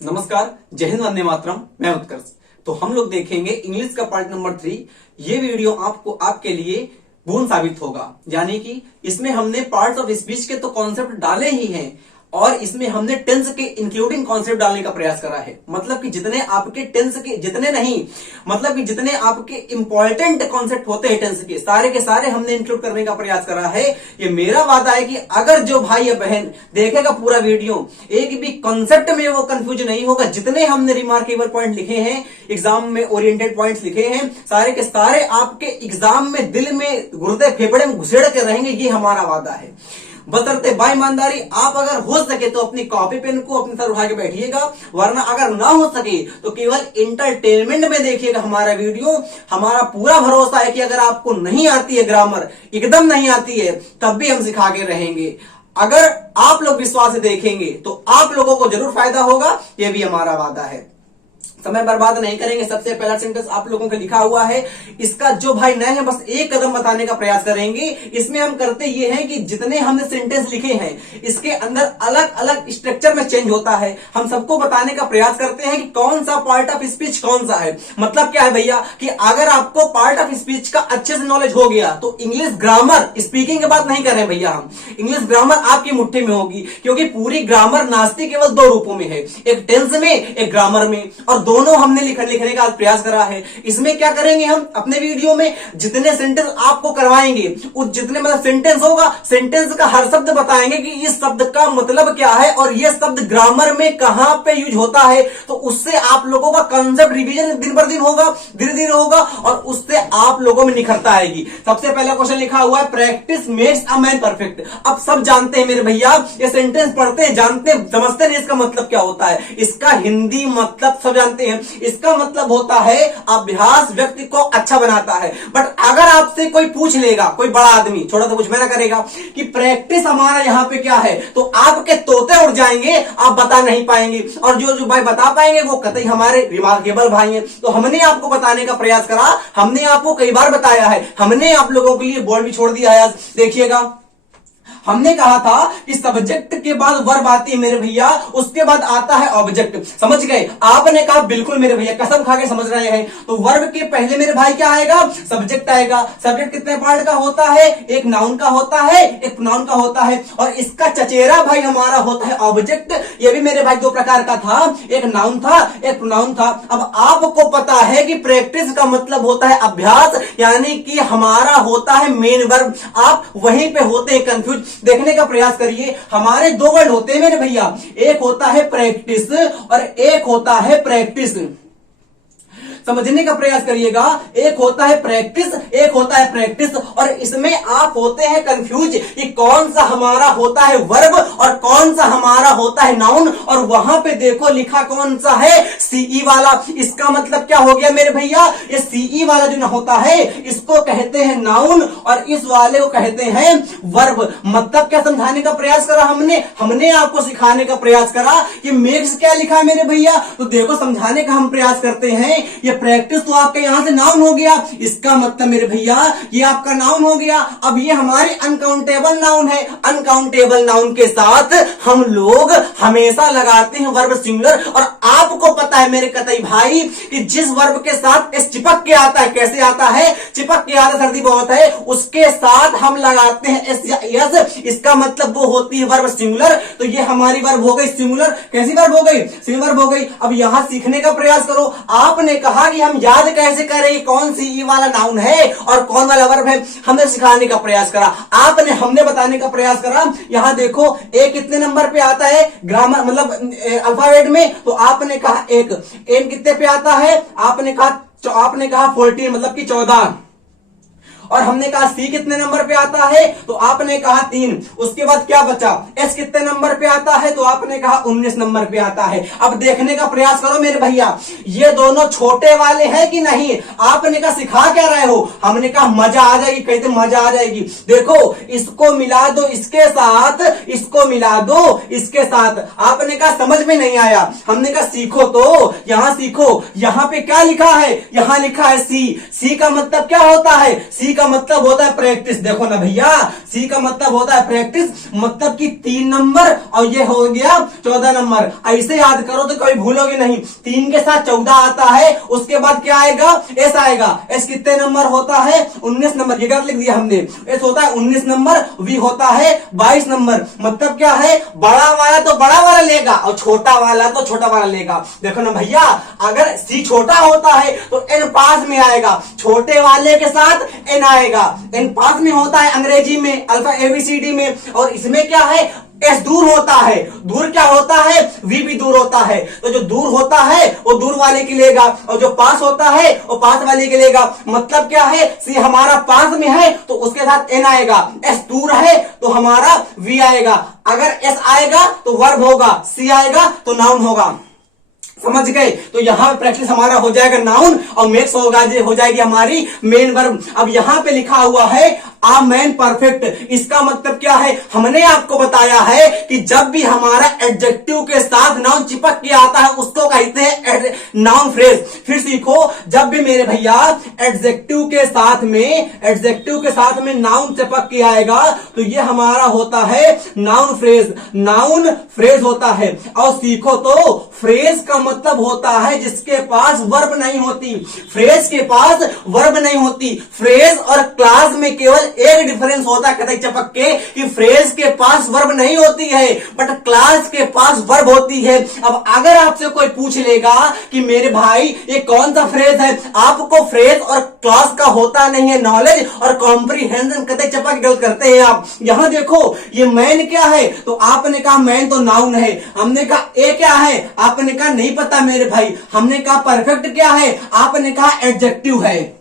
नमस्कार, जय हिंद, वंदे मातरम। मैं उत्कर्ष। तो हम लोग देखेंगे इंग्लिश का पार्ट नंबर 3। ये वीडियो आपके लिए गुण साबित होगा, यानी कि इसमें हमने पार्ट्स ऑफ स्पीच के तो कॉन्सेप्ट डाले ही हैं और इसमें हमने टेंस के इंक्लूडिंग कॉन्सेप्ट डालने का प्रयास करा है। मतलब कि जितने आपके टेंस के, जितने नहीं, मतलब कि जितने आपके इंपॉर्टेंट कॉन्सेप्ट होते हैं टेंस के सारे हमने इंक्लूड करने का प्रयास करा है। ये मेरा वादा है कि अगर जो भाई या बहन देखेगा पूरा वीडियो, एक भी कॉन्सेप्ट में वो कंफ्यूज नहीं होगा। जितने हमने रिमार्केबल पॉइंट लिखे हैं, एग्जाम में ओरिएंटेड पॉइंट्स लिखे हैं, सारे के सारे आपके एग्जाम में दिल में, गुर्दे फेफड़े में घुसेड़ के रहेंगे। ये हमारा वादा है। बशर्ते बाई ईमानदारी आप अगर हो सके तो अपनी कॉपी पेन को अपने सर उठा के बैठिएगा, वरना अगर ना हो सके तो केवल इंटरटेनमेंट में देखिएगा हमारा वीडियो। हमारा पूरा भरोसा है कि अगर आपको नहीं आती है ग्रामर, एकदम नहीं आती है, तब भी हम सिखा के रहेंगे। अगर आप लोग विश्वास से देखेंगे तो आप लोगों को जरूर फायदा होगा, यह भी हमारा वादा है। समय बर्बाद नहीं करेंगे। सबसे पहला सेंटेंस आप लोगों का लिखा हुआ है, इसका जो भाई नए हैं बस एक कदम बताने का प्रयास करेंगे। इसमें हम करते ये हैं कि जितने हमने सेंटेंस लिखे हैं इसके अंदर अलग अलग स्ट्रक्चर में चेंज होता है। हम सबको बताने का प्रयास करते हैं कि कौन सा पार्ट ऑफ स्पीच कौन सा है। मतलब क्या है भैया कि अगर आपको पार्ट ऑफ स्पीच का अच्छे से नॉलेज हो गया तो इंग्लिश ग्रामर, स्पीकिंग की बात नहीं कर रहे हैं भैया हम, इंग्लिश ग्रामर आपकी मुट्ठी में होगी। क्योंकि पूरी ग्रामर नाचती केवल दो रूपों में है, एक टेंस में, एक ग्रामर में, और दोनों हमने लिखने का प्रयास करा है। इसमें क्या करेंगे हम अपने वीडियो में, जितने सेंटेंस आपको करवाएंगे उस जितने मतलब सेंटेंस होगा, सेंटेंस का हर शब्द बताएंगे कि इस शब्द का मतलब क्या है और यह शब्द ग्रामर में कहां पे यूज होता है। तो उससे आप लोगों का कंसेप्ट रिवीजन दिन पर दिन होगा, धीरे धीरे होगा और उससे आप लोगों में निखरता आएगी। सबसे पहला क्वेश्चन लिखा हुआ है, practice makes a man perfect. अब सब जानते हैं मेरे भैया, ये सेंटेंस पढ़ते हैं, जानते हैं, समझते नहीं इसका मतलब क्या होता है। इसका हिंदी मतलब सब जानते हैं। इसका मतलब होता है अभ्यास व्यक्ति को अच्छा बनाता है। बट अगर आपसे कोई पूछ लेगा, कोई बड़ा आदमी, छोटा तो कुछ मैं ना करेगा, कि प्रैक्टिस हमारा यहां पे क्या है, तो आपके तोते उड़ जाएंगे, आप बता नहीं पाएंगे। और जो भाई बता पाएंगे वो कतई हमारे रिमार्केबल भाई हैं। तो हमने आपको बताने का प्रयास करा, हमने आपको कई बार बताया है, हमने आप लोगों के लिए बोर्ड भी छोड़ दिया है। आज देखिएगा, हमने कहा था कि सब्जेक्ट के बाद वर्ब आती है मेरे भैया, उसके बाद आता है ऑब्जेक्ट। समझ गए? आपने कहा बिल्कुल मेरे भैया, कसम खा के समझ रहे हैं। तो वर्ब के पहले मेरे भाई क्या आएगा? सब्जेक्ट आएगा। सब्जेक्ट कितने पार्ट का होता है? एक नाउन का होता है, एक प्रोनाउन का होता है, और इसका चचेरा भाई हमारा होता है ऑब्जेक्ट। ये भी मेरे भाई दो प्रकार का था, एक नाउन था, एक प्रोनाउन था। अब आपको पता है कि प्रैक्टिस का मतलब होता है अभ्यास, यानी कि हमारा होता है मेन वर्ब। आप वहीं पे होते हैं कंफ्यूज। देखने का प्रयास करिए, हमारे दो वर्ड होते हैं मेरे भैया, एक होता है प्रैक्टिस और एक होता है प्रैक्टिस। समझने का प्रयास करिएगा, एक होता है प्रैक्टिस, एक होता है प्रैक्टिस, और इसमें आप होते हैं कंफ्यूज कि कौन सा हमारा होता है वर्ब और कौन सा हमारा होता है नाउन। और वहां पे देखो लिखा कौन सा है? सीई वाला। इसका मतलब क्या हो गया मेरे भैया? ये सीई वाला जो ना होता है इसको कहते हैं नाउन और इस वाले को कहते हैं वर्ब। मतलब क्या समझाने का प्रयास करा हमने आपको सिखाने का प्रयास करा कि मेक्स क्या लिखा है मेरे भैया। तो देखो समझाने का हम प्रयास करते हैं। ये प्रैक्टिस तो आपके यहां से नाउन हो गया, इसका मतलब मेरे भैया ये आपका नाउन हो गया। अब ये हमारे अनकाउंटेबल नाउन है। अनकाउंटेबल नाउन के साथ हम लोग हमेशा लगाते हैं वर्ब सिंगुलर। और आपको पता है मेरे कतई भाई कि जिस वर्ब के साथ एस चिपक के आता है, कैसे आता है? चिपक के आता, सर्दी बहुत है, उसके साथ हम लगाते हैं एस या यस। इसका मतलब वो होती है वर्ब सिंगुलर। तो ये हमारी वर्ब हो गई सिंगुलर। कैसी वर्ब हो गई? सिंगुलर वर्ब हो गई। अब यहां सीखने का प्रयास करो। आपने कहा कि हम याद कैसे करें कौन सी ई वाला नाउन है और कौन वाला वर्ब है। हमने सिखाने का प्रयास करा, हमने बताने का प्रयास करा। यहां देखो ए कितने नंबर पे आता है ग्रामर, मतलब अल्फाबेट में? तो आपने कहा एक। एन कितने पे आता है? आपने कहा 14, मतलब कि 14। और हमने कहा सी कितने नंबर पे आता है? तो आपने कहा 3। उसके बाद क्या बचा? एस कितने नंबर पे आता है? तो आपने कहा 19 नंबर पे आता है। अब देखने का प्रयास करो मेरे भैया, ये दोनों छोटे वाले हैं कि नहीं? आपने कहा सिखा क्या रहे हो? हमने कहा मजा आ जाएगी। कहते मजा आ जाएगी। देखो इसको मिला दो इसके साथ, इसको मिला दो इसके साथ। आपने कहा समझ में नहीं आया। हमने कहा सीखो तो, यहां सीखो। यहां पे क्या लिखा है? यहां लिखा है सी। सी का मतलब क्या होता है? सी का मतलब होता है प्रैक्टिस। देखो ना भैया, सी का मतलब होता है प्रैक्टिस, मतलब कि 3 नंबर और ये हो गया 14 नंबर। ऐसे याद करो तो कभी भूलोगे नहीं। 3 के साथ 14 आता है, उसके बाद क्या आएगा, एस आएगा। एस कितने नंबर होता है, 19 नंबर। ये गलत लिख दिया हमने, एस होता है 19 नंबर, वी होता है 22 नंबर। मतलब क्या है, बड़ा वाला तो बड़ा वाला लेगा और छोटा वाला तो छोटा वाला लेगा। देखो ना भैया, अगर सी छोटा होता है तो एन पास में आएगा, छोटे वाले के साथ एन आएगा। एन पास में होता है अंग्रेजी में, अल्फा एबीसीडी में। और इसमें क्या है, एस दूर होता है। दूर क्या होता है, वी भी दूर होता है। तो जो दूर होता है वो दूर वाले की लेगा, और जो पास होता है वो पास वाले की लेगा। मतलब क्या है, सी हमारा पास में है तो उसके साथ एन आएगा। एस दूर है तो हमारा वी आएगा। अगर एस आएगा तो वर्ब होगा, सी आएगा तो नाउन होगा। समझ गए? तो यहां प्रैक्टिस हमारा हो जाएगा नाउन, और मेक्स होगा हो जाएगी हमारी मेन वर्ब। अब यहां पे लिखा हुआ है आ मैन परफेक्ट। इसका मतलब क्या है, हमने आपको बताया है कि जब भी हमारा एडजेक्टिव के साथ नाउन चिपक के आता है उसको कहते हैं नाउन फ्रेज। फिर सीखो, जब भी मेरे भैया एडजेक्टिव के साथ में नाउन चिपक के आएगा तो ये हमारा होता है नाउन फ्रेज। नाउन फ्रेज होता है। और सीखो तो फ्रेज का मतलब होता है जिसके पास वर्ब नहीं होती। फ्रेज के पास वर्ब नहीं होती। फ्रेज और क्लास में केवल एक डिफरेंस होता है कतई चपक के, कि फ्रेज के पास वर्ब नहीं होती है बट क्लास के पास वर्ब होती है। अब अगर आपसे कोई पूछ लेगा कि मेरे भाई ये कौन सा फ्रेज है, आपको फ्रेज और क्लास का होता नहीं है नॉलेज और कॉम्प्रीहेंशन, कतई चपक गलत करते हैं आप। यहां देखो, ये मैन क्या है, तो आपने कहा मैन तो नाउन है। हमने कहा ए क्या है, आपने कहा नहीं पता मेरे भाई। हमने कहा परफेक्ट क्या है, आपने कहा एडजेक्टिव है।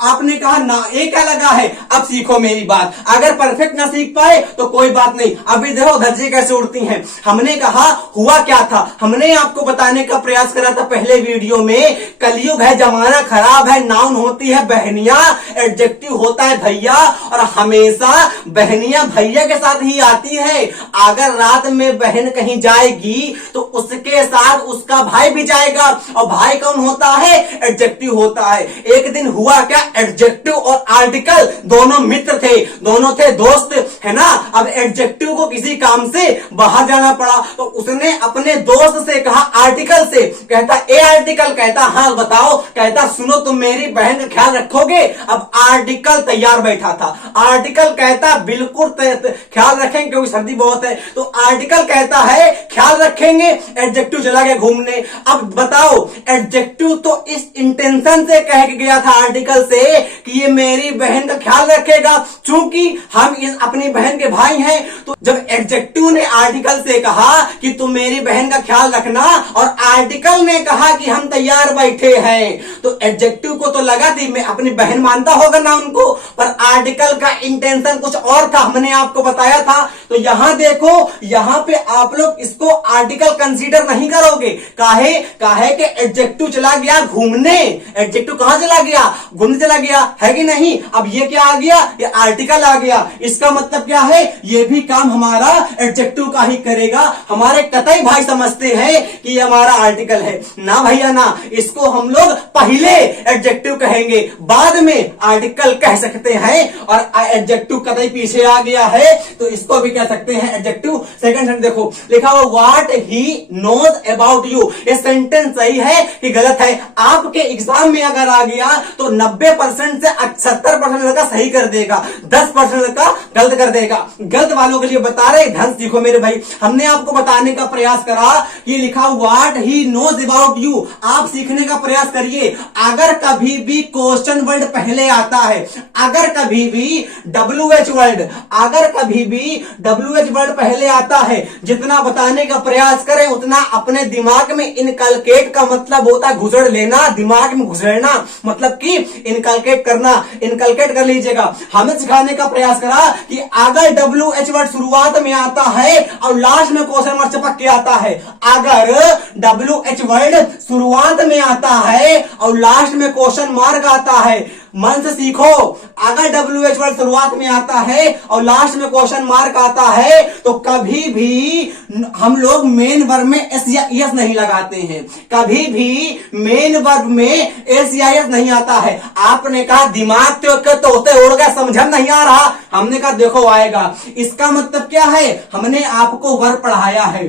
आपने कहा ना ये क्या लगा है। अब सीखो मेरी बात, अगर परफेक्ट ना सीख पाए तो कोई बात नहीं। अभी देखो धज्जे कैसे उड़ती हैं। हमने कहा हुआ क्या था, हमने आपको बताने का प्रयास करा था पहले वीडियो में, कलयुग है, जमाना खराब है, नाउन होती है बहनिया, एडजेक्टिव होता है भैया, और हमेशा बहनिया भैया के साथ ही आती है। अगर रात में बहन कहीं जाएगी तो उसके साथ उसका भाई भी जाएगा, और भाई कौन होता है, एडजेक्टिव होता है। एक दिन हुआ क्या, एडजेक्टिव और आर्टिकल दोनों मित्र थे, दोनों थे दोस्त, है ना। अब एडजेक्टिव को किसी काम से बाहर जाना पड़ा तो उसने अपने दोस्त से कहा आर्टिकल से, कहता ए आर्टिकल, कहता हाँ बताओ, कहता सुनो तुम मेरी बहन का ख्याल रखोगे। अब आर्टिकल तैयार बैठा था। आर्टिकल कहता बिल्कुल ख्याल रखेंगे क्योंकि सर्दी बहुत है। तो आर्टिकल कहता है ख्याल रखेंगे, एडजेक्टिव चला गया घूमने। अब बताओ, एडजेक्टिव तो इस इंटेंशन से कह के गया था आर्टिकल से कि ये मेरी बहन का ख्याल रखेगा, चूंकि हम इस अपनी बहन के भाई हैं। तो जब एडजेक्टिव ने आर्टिकल से कहा कि तुम मेरी बहन का ख्याल रखना, और आर्टिकल ने कहा कि हम तैयार बैठे हैं, तो एडजेक्टिव को तो लगा थी मैं अपनी बहन मानता होगा ना उनको, पर आर्टिकल का इंटेंशन कुछ और था, हमने आपको बताया था। तो यहां देखो, यहां पे आप लोग इसको आर्टिकल कंसीडर नहीं करोगे। काहे कि एडजेक्टिव चला गया घूमने। एडजेक्टिव कहां चला गया, घूमने चला गया, है कि नहीं। अब ये क्या आ गया, ये आर्टिकल आ गया। इसका मतलब क्या है, ये भी काम हमारा एडजेक्टिव का ही करेगा। हमारे कतई भाई समझते हैं कि ये हमारा आर्टिकल है, ना भैया ना। इसको हम लोग पहले एडजेक्टिव कहेंगे, बाद में आर्टिकल कह सकते हैं। और एडजेक्टिव कतई पीछे आ गया है तो इसको भी कह सकते हैं एडजेक्टिव। सेकंड सेंटेंस देखो, लिखा हुआ what he knows about you. ये सेंटेंस सही है कि गलत है। आपके एग्जाम में अगर आ गया तो 90% से 70% लड़का सही कर देगा, 10% लड़का गलत कर देगा। गलत वालों के लिए बता रहे, ध्यान सीखो मेरे भाई। हमने आपको बताने का प्रयास करा कि लिखा what he knows about you. आप सीखने का प्रयास करिए। अगर कभी भी क्वेश्चन वर्ड पहले आता है, अगर कभी भी WH वर्ड, अगर कभी भी WH वर्ड पहले आता है, जितना बताने का प्रयास करें उतना अपने दिमाग में इनकलकेट का मतलब होता है घुसड़ लेना, दिमाग में घुसड़ना, मतलब कि इनकलकेट करना। इनकलकेट कर लीजिएगा। हमें सिखाने का प्रयास करा कि अगर WH वर्ड शुरुआत में आता है और लास्ट में क्वेश्चन मार्क चिपक के आता है, अगर WH वर्ड शुरुआत में आता है और लास्ट में क्वेश्चन मार्क आता है, मन से सीखो। अगर WH वर्ड शुरुआत में आता है और लास्ट में क्वेश्चन मार्क आता है तो कभी भी हम लोग मेन वर्ब में एस या एस नहीं लगाते हैं, कभी भी मेन वर्ब में एस या एस नहीं आता है। आपने कहा दिमाग तो होते उड़ गया, समझ नहीं आ रहा। हमने कहा देखो आएगा। इसका मतलब क्या है, हमने आपको वर्ब पढ़ाया है।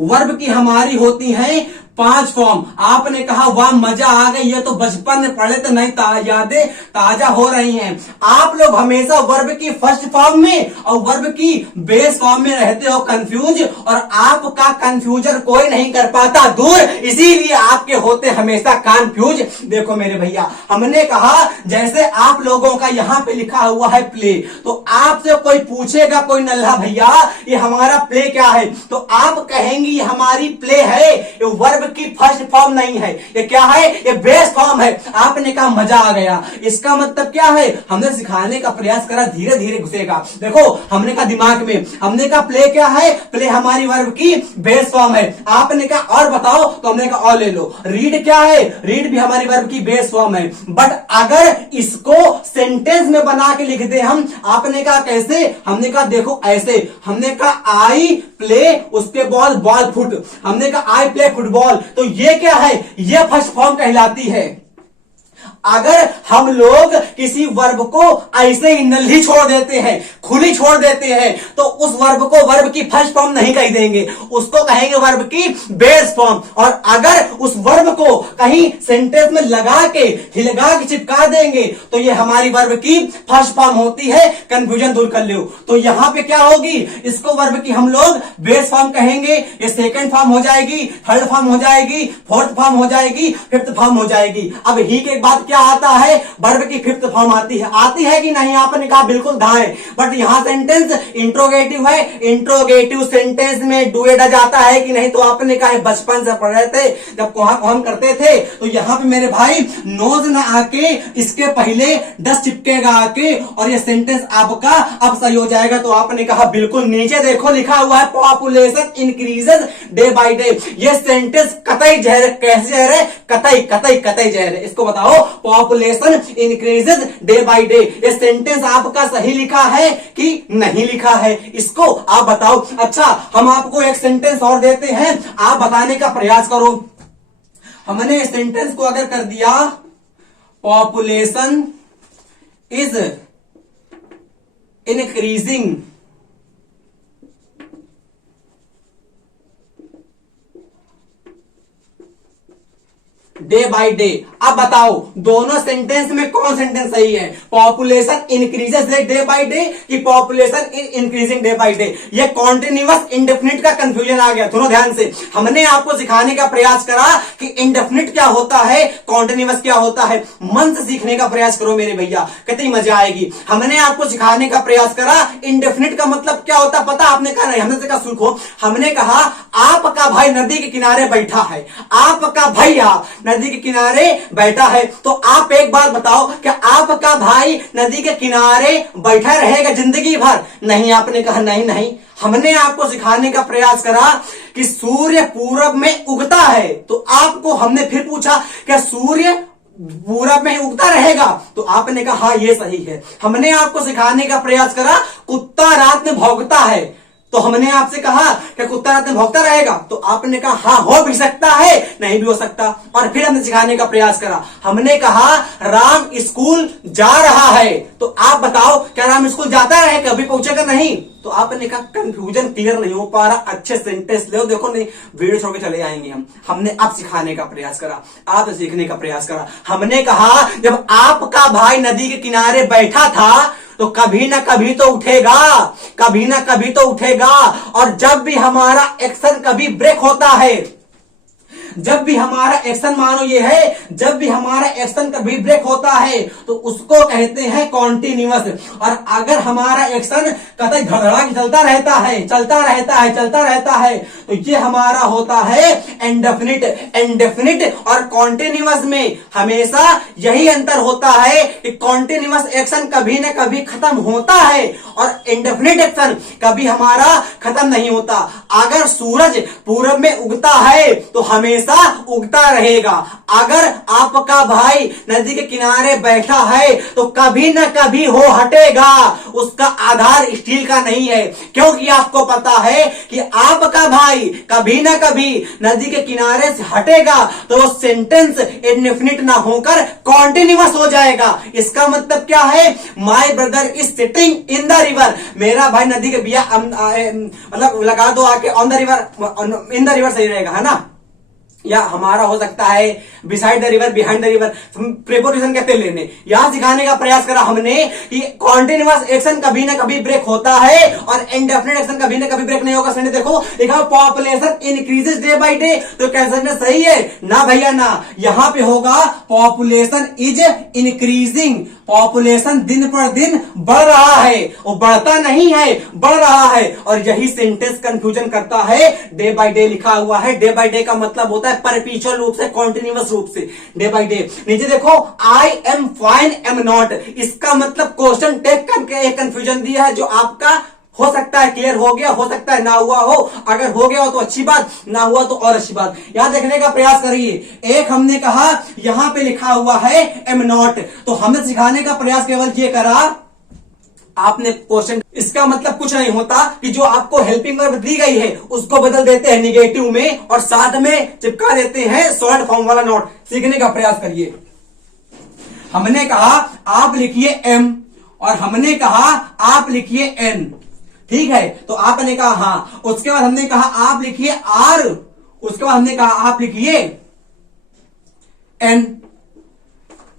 वर्ब की हमारी होती है 5 फॉर्म। आपने कहा वाह मजा आ गई, ये तो बचपन में पढ़े थे, नहीं यादें ताजा हो रही हैं। आप लोग हमेशा वर्ब की फर्स्ट फॉर्म में और वर्ब की बेस फॉर्म में रहते हो कंफ्यूज, और आपका कंफ्यूजन कोई नहीं कर पाता दूर, इसीलिए आपके होते हमेशा कंफ्यूज। देखो मेरे भैया, हमने कहा जैसे आप लोगों का यहां पे लिखा हुआ है प्ले, तो आपसे कोई पूछेगा, कोई नल्हा भैया ये हमारा प्ले क्या है, तो आप कहेंगे ये हमारी प्ले है, ये वर्ब की फर्स्ट फॉर्म नहीं है, ये क्या है, ये बेस फॉर्म है। आपने कहा मजा आ गया। इसका मतलब क्या है, हमने सिखाने का प्रयास करा, धीरे धीरे घुसेगा। देखो हमने कहा दिमाग में, हमने कहा प्ले क्या है, प्ले हमारी वर्ब की बेस फॉर्म है। आपने कहा और बताओ, तो हमने कहा और ले लो। रीड क्या है, रीड भी हमारी वर्ब की बेस फॉर्म है। बट अगर इसको सेंटेंस में बना के लिख दे हम, आपने कहा कैसे, हमने कहा देखो ऐसे। हमने कहा आई प्ले, उसके बाद बॉल फुट, हमने कहा आई प्ले फुटबॉल, तो ये क्या है, ये फर्स्ट फॉर्म कहलाती है। अगर हम लोग किसी वर्ब को ऐसे ही नल्ही छोड़ देते हैं, खुली छोड़ देते हैं, तो उस वर्ब को वर्ब की फर्स्ट फॉर्म नहीं कह देंगे, उसको कहेंगे वर्ब की बेस फॉर्म। और अगर उस वर्ब को कहीं सेंटेंस में लगा के हिलगा के चिपका देंगे तो ये हमारी वर्ब की फर्स्ट फॉर्म होती है। कंफ्यूजन दूर कर लो। तो यहां पे क्या होगी, इसको वर्ब की हम लोग बेस फॉर्म कहेंगे, ये सेकंड फॉर्म हो जाएगी, थर्ड फॉर्म हो जाएगी, फोर्थ फॉर्म हो जाएगी, फिफ्थ फॉर्म हो जाएगी। अब ही के बाद क्या आता है, वर्ब की फिफ्थ फॉर्म आती है कि नहीं, आपने कहा बिल्कुल धाए। बट यहां सेंटेंस इंट्रोगेटिव है, इंट्रोगेटिव सेंटेंस में डू या डज आता है कि नहीं, तो आपने कहा बचपन से पढ़ रहे थे जब हम करते थे। तो यहां पे मेरे भाई नोज ना आके इसके पहले डस चिपकेगा आके, और ये सेंटेंस आपका अब सही हो जाएगा। तो आपने कहा बिल्कुल, नीचे देखो लिखा हुआ है population increases day by day. ये सेंटेंस कतई जहर, कैसे जहर है, कतई कतई कतई जहर है। इसको बताओ, population increases day by day, ये सेंटेंस आपका सही लिखा है कि नहीं लिखा है, इसको आप बताओ। अच्छा, हम आपको एक सेंटेंस और देते हैं, आप बताने का प्रयास करो। हमने इस सेंटेंस को अगर कर दिया, population is increasing day by day. अब बताओ दोनों सेंटेंस में कौन सेंटेंस सही है, population increases day by day कि population increasing day by day. ये कॉन्टिन्यूअस इंडेफिनिट का कंफ्यूजन आ गया। थोड़ा ध्यान से, हमने आपको सिखाने का प्रयास करा कि इंडेफिनिट क्या होता है, कॉन्टिन्यूअस क्या होता है। मन से सीखने का प्रयास करो मेरे भैया, कितनी मजा आएगी। हमने आपको सिखाने का प्रयास करा इंडेफिनिट का मतलब क्या होता पता, आपने कहा नहीं, हमने कहा सुखो। हमने कहा आपका भाई नदी के किनारे बैठा है, आपका भैया नदी के किनारे बैठा है, तो आप एक बात बताओ कि आपका भाई नदी के किनारे बैठा रहेगा जिंदगी भर? नहीं, आपने कहा नहीं नहीं। हमने आपको सिखाने का प्रयास करा कि सूर्य पूरब में उगता है, तो आपको हमने फिर पूछा कि सूर्य पूरब में उगता रहेगा, तो आपने कहा हाँ ये सही है। हमने आपको सिखाने का प्रयास करा कुत्ता रात में भौंकता है, तो हमने आपसे कहा कि कुत्ता रात में भौंकता रहेगा, तो आपने कहा हाँ हो भी सकता है, नहीं भी हो सकता। और फिर हमने सिखाने का प्रयास करा, हमने कहा राम स्कूल जा रहा है, तो आप बताओ क्या राम स्कूल जाता है, कभी पहुंचेगा नहीं? तो आपने कहा कंफ्यूजन क्लियर नहीं हो पा रहा, अच्छे सेंटेंस ले देखो, नहीं वीडियो छोड़ के चले जाएंगे हम। हमने अब सिखाने का प्रयास करा, आप सीखने का प्रयास करा। हमने कहा जब आपका भाई नदी के किनारे बैठा था तो कभी ना कभी तो उठेगा, कभी ना कभी तो उठेगा। और जब भी हमारा एक्शन कभी ब्रेक होता है, जब भी हमारा एक्शन, मानो ये है, जब भी हमारा एक्शन कभी ब्रेक होता है तो उसको कहते हैं कॉन्टिन्यूअस। और अगर हमारा एक्शन कतई धड़धड़ा के चलता रहता है, चलता रहता है, चलता रहता है, तो ये हमारा होता है इंडेफिनिट। इंडेफिनिट और कॉन्टिन्यूअस में हमेशा यही अंतर होता है कि कॉन्टिन्यूअस एक्शन कभी ना कभी खत्म होता है और इंडेफिनिट एक्शन कभी हमारा खत्म नहीं होता। अगर सूरज पूरब में उगता है तो हमेशा हमेशा उगता रहेगा। अगर आपका भाई नदी के किनारे बैठा है तो कभी ना कभी हो हटेगा, उसका आधार स्टील का नहीं है, क्योंकि आपको पता है कि आपका भाई कभी ना कभी नदी के किनारे से हटेगा तो वो सेंटेंस इंडेफिनिट ना होकर कॉन्टिन्यूअस हो जाएगा। इसका मतलब क्या है? My brother is sitting in the river, मेरा भाई नदी के बिया मतलब लगा दो आके on the river, in the river सही रहेगा, है ना। या हमारा हो सकता है beside the river, behind the river, preposition कहते लेने। यहां सिखाने का प्रयास करा हमने कि कॉन्टिन्यूअस एक्शन कभी ना कभी ब्रेक होता है और इंडेफिनिट एक्शन कभी ना कभी ब्रेक नहीं होगा। सर देखो लिखा population increases day by day, तो कैसे में सही है ना भैया ना, यहां पे होगा पॉपुलेशन इज इंक्रीजिंग, पॉपुलेशन दिन पर दिन बढ़ रहा है, वो बढ़ता नहीं है, बढ़ रहा है। और यही सेंटेंस कंफ्यूजन करता है। डे बाय डे लिखा हुआ है, डे बाय डे का मतलब होता है परपीचुअल रूप से, कॉन्टिन्यूअस रूप से, डे बाय डे। नीचे देखो I am fine am not, इसका मतलब क्वेश्चन टेक करके एक कंफ्यूजन दिया है जो आपका हो सकता है क्लियर हो गया, हो सकता है ना हुआ हो। अगर हो गया हो तो अच्छी बात, ना हुआ तो और अच्छी बात। यहां देखने का प्रयास करिए। एक हमने कहा यहां पे लिखा हुआ है एम नॉट, तो हमने सिखाने का प्रयास केवल ये करा, आपने क्वेश्चन, इसका मतलब कुछ नहीं होता कि जो आपको हेल्पिंग वर्ब दी गई है उसको बदल देते हैं निगेटिव में और साथ में चिपका देते हैं सॉलिड फॉर्म वाला नॉट। सीखने का प्रयास करिए। हमने कहा आप लिखिए एम और हमने कहा आप लिखिए एन, ठीक है। तो आपने कहा हां, उसके बाद हमने कहा आप लिखिए आर, उसके बाद हमने कहा आप लिखिए एन।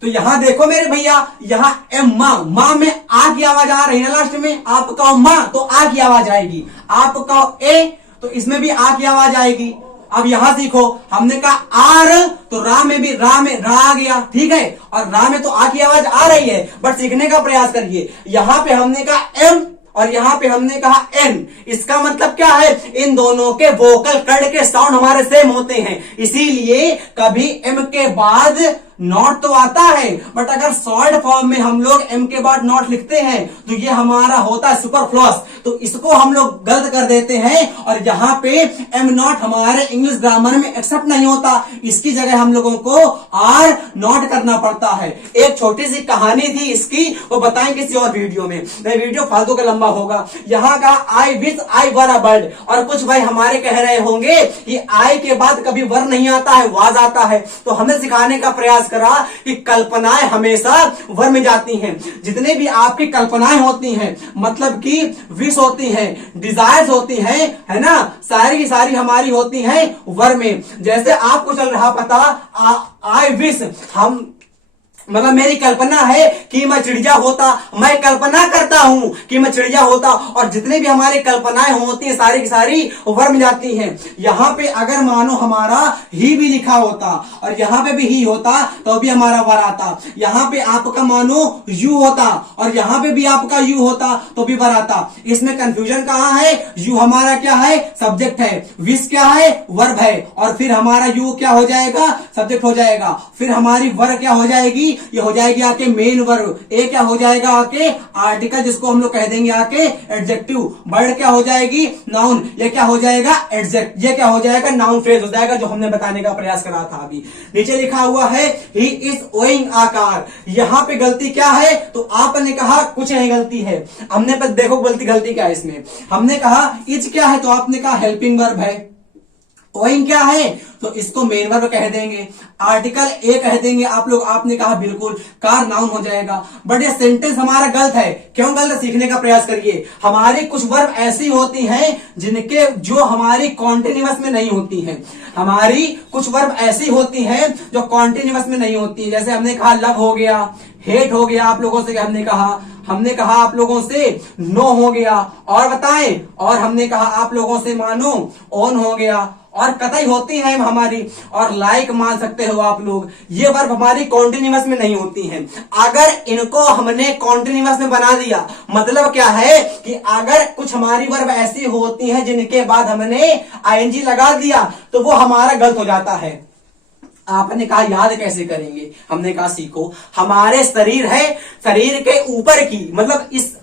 तो यहां देखो मेरे भैया, यहां एम मां में आ की आवाज आ रही है ना लास्ट में, आप कहो मां तो आ की आवाज आएगी, आप कहो ए तो इसमें भी आ की आवाज आएगी। अब यहां सीखो, हमने कहा आर तो रा में भी रा में रा आ गया, ठीक है, और रा में तो आ की आवाज आ रही है, बट सीखने का प्रयास करिए। यहां पे हमने कहा एम और यहां पे हमने कहा एन, इसका मतलब क्या है? इन दोनों के वोकल कर्ण के साउंड हमारे सेम होते हैं, इसीलिए कभी एम के बाद नॉट तो आता है, बट अगर सॉलिड फॉर्म में हम लोग एम के बाद नॉट लिखते हैं तो ये हमारा होता है सुपरफ्लूअस, तो इसको हम लोग गलत कर देते हैं और यहां पे एम नॉट हमारे इंग्लिश ग्रामर में एक्सेप्ट नहीं होता, इसकी जगह हम लोगों को आर नॉट करना पड़ता है। एक छोटी सी कहानी थी इसकी, वो बताएं किसी और वीडियो में, वीडियो फालतू का लंबा होगा। यहां का I wish I were a bird, और कुछ भाई हमारे कह रहे होंगे कि आई के बाद कभी वर नहीं आता है, वाज आता है। तो हमने सिखाने का प्रयास करा कि कल्पनाएं हमेशा वर में जाती हैं। जितने भी आपकी कल्पनाएं होती हैं, मतलब कि विश होती हैं, डिजायर्स होती हैं, है ना, सारी की सारी हमारी होती हैं वर में। जैसे आपको चल रहा पता आई विश, हम मतलब मेरी कल्पना है कि मैं चिड़िया होता, मैं कल्पना करता हूं कि मैं चिड़िया होता, और जितने भी हमारी कल्पनाएं होती हैं सारी की सारी वर में जाती हैं। यहां पे अगर मानो हमारा ही भी लिखा होता और यहां पे भी ही होता तो भी हमारा वर आता, यहां पे आपका मानो यू होता और यहां पे भी आपका यू होता तो भी वर आता। इसमें कंफ्यूजन कहां है? यू हमारा क्या है? सब्जेक्ट है, विश क्या है? वर्ब है, और फिर हमारा यू क्या हो जाएगा? सब्जेक्ट हो जाएगा। फिर हमारी वर क्या हो जाएगी? ये हो जाएगी आके मेन वर्ब, ए क्या हो जाएगा आके? आर्टिकल, जिसको हम लोग कह देंगे आके एडजेक्टिव। बर्ड क्या हो जाएगी? नाउन। ये क्या हो जाएगा? एडजेक्ट। ये क्या हो जाएगा? नाउन फ्रेज हो जाएगा, जो हमने बताने का प्रयास करा था अभी। नीचे लिखा हुआ है ही इज ओइंग आकार, यहां पे गलती क्या है? तो आपने कहा कुछ नहीं गलती है। हमने पर देखो गलती क्या है इसमें, हमने कहा इज क्या है? तो आपने कहा हेल्पिंग वर्ब है। ओइंग क्या है? तो इसको मेन वर्ब कह देंगे, आर्टिकल ए कह देंगे आप लोग। आपने कहा बिल्कुल, कार नाउन हो जाएगा। बट ये सेंटेंस हमारा गलत है। क्यों गलत है? सीखने का प्रयास करिए। हमारी कुछ वर्ब ऐसी होती हैं जिनके जो हमारी कॉन्टिन्यूअस में नहीं होती हैं। हमारी कुछ वर्ब ऐसी होती हैं जो कॉन्टिन्यूअस में नहीं होती है। जैसे हमने कहा लव हो गया, हेट हो गया, आप लोगों से हमने कहा आप लोगों से नो हो गया, और बताएं, और हमने कहा आप लोगों से मानो ऑन हो गया, और कतई होती है हमारी, और लाइक मान सकते हो आप लोग। ये वर्ब हमारी कॉन्टिन्यूअस में नहीं होती हैं। अगर इनको हमने कॉन्टिन्यूअस में बना दिया, मतलब क्या है कि अगर कुछ हमारी वर्ब ऐसी होती हैं जिनके बाद हमने आईएनजी लगा दिया तो वो हमारा गलत हो जाता है। आपने कहा याद कैसे करेंगे? हमने कहा सीखो, हमारे शरीर है, शरीर के ऊपर की, मतलब इस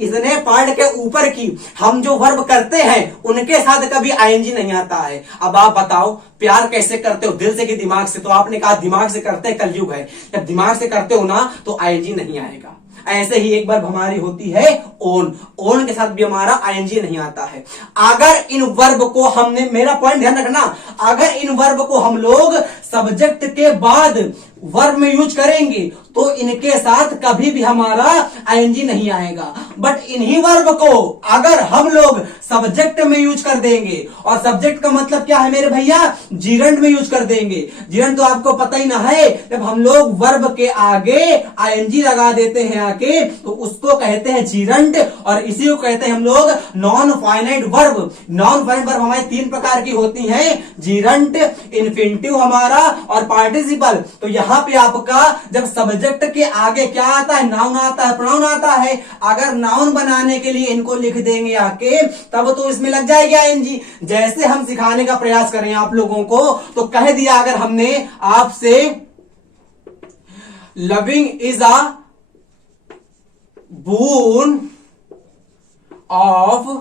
इतने पार्ट के ऊपर की हम जो वर्ब करते हैं उनके साथ कभी आईएनजी नहीं आता है। अब आप बताओ प्यार कैसे करते हो, दिल से कि दिमाग से? तो आपने कहा दिमाग से करते हैं, कलयुग है। जब दिमाग से करते हो ना तो आईएनजी नहीं आएगा। ऐसे ही एक बार हमारी होती है ओन, ओन के साथ भी हमारा आईएनजी नहीं आता है। अगर इन वर्ब को हमने, मेरा पॉइंट ध्यान रखना, अगर इन वर्ब को हम लोग सब्जेक्ट के बाद वर्ब में यूज करेंगे तो इनके साथ कभी भी हमारा आईएनजी नहीं आएगा। बट इन्हीं वर्ब को अगर हम लोग सब्जेक्ट में यूज कर देंगे, और सब्जेक्ट का मतलब क्या है मेरे भैया, जीरंड में यूज कर देंगे। जीरंड तो आपको पता ही ना है, जब हम लोग वर्ब के आगे आईएनजी लगा देते हैं आके तो उसको कहते हैं जीरंड, और इसी को कहते हैं हम लोग non finite verb. Non finite verb हमारे 3 प्रकार की होती हैं, जीरंड, इन्फिनिटिव हमारा और पार्टिसिपल। तो यहां पे आपका जब सब्जेक्ट के आगे क्या आता है, नाउन आता है, प्रोनाउन आता है। अगर नाउन बनाने के लिए इनको लिख देंगे आके तब तो इसमें लग जाएगी आईएनजी। जैसे हम सिखाने का प्रयास करें आप लोगों को, तो कह दिया अगर हमने आपसे loving is a boon of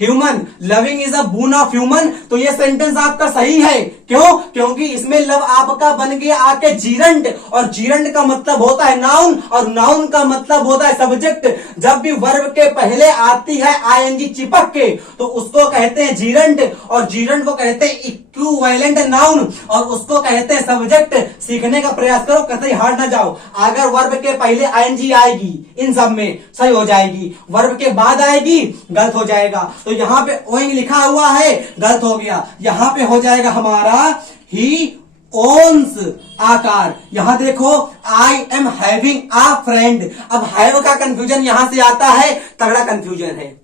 human, loving is a boon of human, तो ये सेंटेंस आपका सही है। क्यों? क्योंकि इसमें लव आपका बन गया आके जीरंड, और जीरंड का मतलब होता है नाउन, और नाउन का मतलब होता है सब्जेक्ट। जब भी वर्ब के पहले आती है आईएनजी चिपक के तो उसको कहते हैं जीरंड, और जीरंड को कहते हैं इक्विवेलेंट नाउन, और उसको कहते हैं सब्जेक्ट। सीखने का प्रयास करो, कतई हार ना जाओ। अगर वर्ब के पहले आईएनजी आएगी इन सब में सही हो जाएगी, वर्ब के बाद आएगी गलत हो जाएगा। तो यहां पे ओइंग लिखा हुआ है, गलत हो गया। यहां पे हो जाएगा हमारा ही ओन्स आकार। यहां देखो I am having a friend. अब हैव का कंफ्यूजन यहां से आता है, तगड़ा कंफ्यूजन है,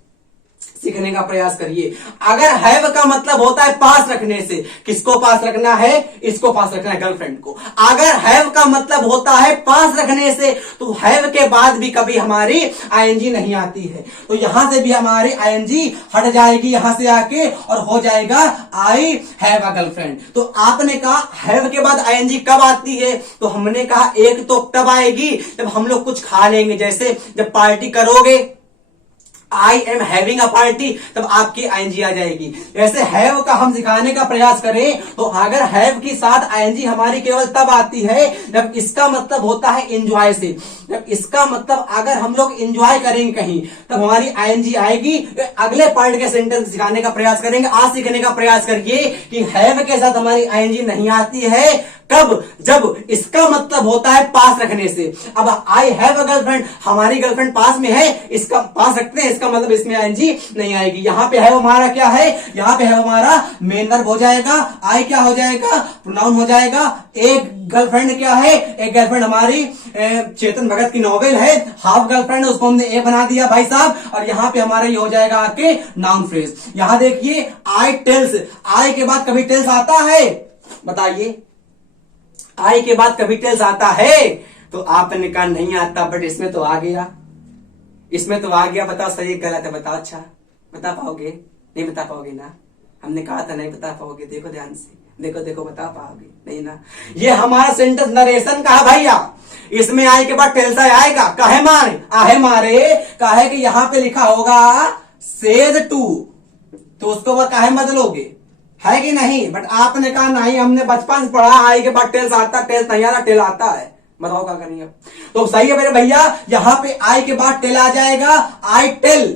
सीखने का प्रयास करिए। अगर हैव का मतलब होता है पास रखने से, किसको पास रखना है, इसको पास रखना है, गर्लफ्रेंड को। अगर हैव का मतलब होता है पास रखने से तो हैव के बाद भी कभी हमारी आईएनजी नहीं आती है। तो यहां से भी हमारी आईएनजी हट जाएगी यहां से आके, और हो जाएगा आई हैव अ गर्लफ्रेंड। तो आपने कहा हैव के बाद आईएनजी कब आती है, तो हमने कहा एक तो तब आएगी जब हम लोग कुछ खा लेंगे, जैसे जब पार्टी करोगे I am having a party, तब आपकी आईएनजी आ जाएगी। वैसे हैव का हम सिखाने का प्रयास करें तो अगर हैव के साथ आईएनजी हमारी केवल तब आती है जब इसका मतलब होता है एंजॉय से। जब इसका मतलब अगर हम लोग एंजॉय करेंगे कहीं तब हमारी आईएनजी आएगी। अगले पार्ट के सेंटेंस सिखाने का प्रयास करेंगे। आज सीखने का प्रयास करिए कि हैव के साथ हमारी आईएनजी नहीं आती है कब, जब इसका मतलब होता है पास रखने से। अब आई हैव अ गर्लफ्रेंड, हमारी गर्लफ्रेंड पास में है, इसका पास रखते हैं, इसका मतलब इसमें आईएनजी नहीं आएगी। यहां पे है हमारा क्या है, यहां पे है हमारा मेन वर्ब हो जाएगा। आई क्या हो जाएगा, प्रोनाउन हो जाएगा। एक गर्लफ्रेंड क्या है, एक गर्लफ्रेंड हमारी चेतन भगत की नॉवेल है, हाफ गर्लफ्रेंड, उसको हमने ए बना दिया भाई साहब। और यहां पे हमारा ये हो जाएगा आपके नाउन फ्रेज। यहां देखिए आई टेल्स, आई के बाद कभी टेल्स आता है, बताइए आई के बाद कभी टेल्स आता है, तो आपने कहा नहीं आता, बट इसमें तो आ गया, इसमें तो आ गया। बताओ सही गलत है, बताओ। अच्छा बता पाओगे, नहीं बता पाओगे ना, हमने कहा था नहीं बता पाओगे। देखो ध्यान से, देखो देखो बता पाओगे नहीं ना। ये हमारा सेंटेंस नरेशन का है भैया, इसमें आई के बाद टेल्स आएगा। काहे मारे, आहे मारे, काहे कि यहां पे लिखा होगा सेज टू, तो उसको वह काहे बदलोगे, है कि नहीं। बट आपने कहा नहीं, हमने बचपन से पढ़ा आई के बाद टेल्स आता, टेल्स नहीं आता, टेल आता है। बताओ क्या करेंगे। तो सही है मेरे भैया, यहां पे आई के बाद टेल आ जाएगा। I tell